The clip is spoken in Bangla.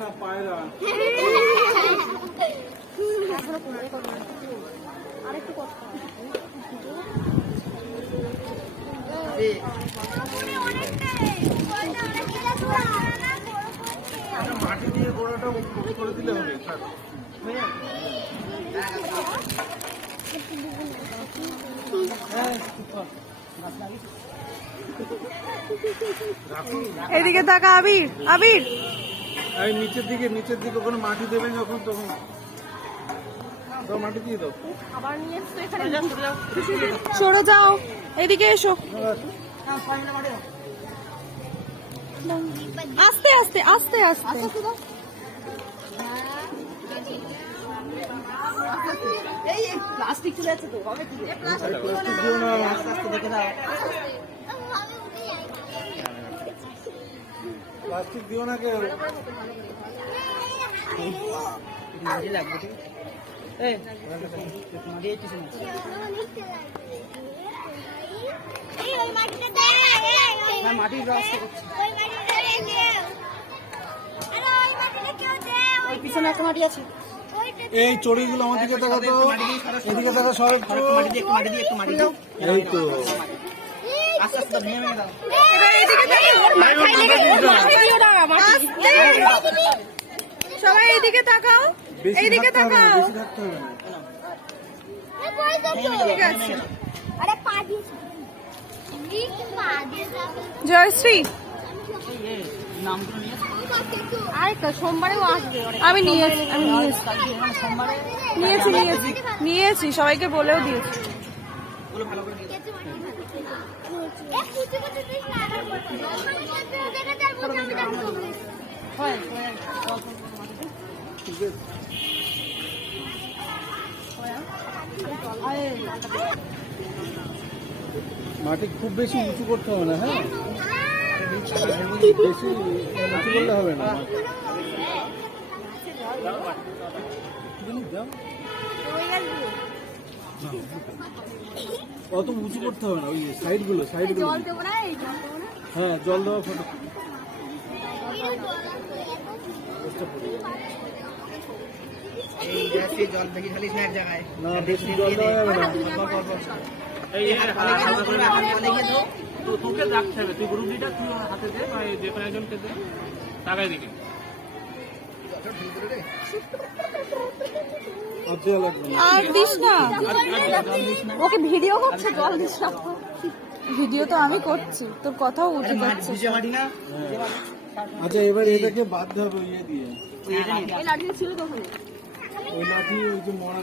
না পায়রা আরেকটু মাটি দিয়ে গোড়াটা করে দিলে হবে। এদিকে তাকা আবির, আবির এই নিচের দিকে ওখানে মাটি দেবে যখন তখন মাটি দিয়ে দাও। সরে যাও, এদিকে এসো। আস্তে আস্তে আস্তে আস্তে প্লাস্টিক চলে যাচ্ছে তো, প্লাস্টিক দিও না, আস্তে আস্তে দেখে দাও। প্লাস্টিক দিও না কেউ। মাটির রস পিছনে একটা মাটি আছে। এই চড়িগুলো আমার দিকে তাকা তো, এদিকে তাকা সব একটু। এই তো সবাই এইদিকে তাকাও, এইদিকে তাকাও। ঠিক আছে। জয়শ্রী সোমবারেও আসবে। আমি নিয়েছি সবাইকে বলেও দিয়েছি। মাটি খুব বেশি উঁচু করতে হবে না, হ্যাঁ বেশি উঁচু করলে হবে না। অত উঁচু করতে হবে না, ওই সাইডগুলো হ্যাঁ জল দেওয়া ফটো না, বেশি জল দেওয়া যাবে না। তোকে রাখতে হবে, তুই গ্রুপটা তুই হাতে দে বা যে কোনো একজনকে দে, টাকায় দিকে আর দিস না, ওকে ভিডিও করছে, জল দিস না। ভিডিও তো আমি করছি, তোর কথাও উঠে যাচ্ছে। আচ্ছা এবার এটাকে বাঁধতে হবে ইয়ে দিয়ে, এই লাঠি ছিল তো, ওই লাঠি ওই যে মরা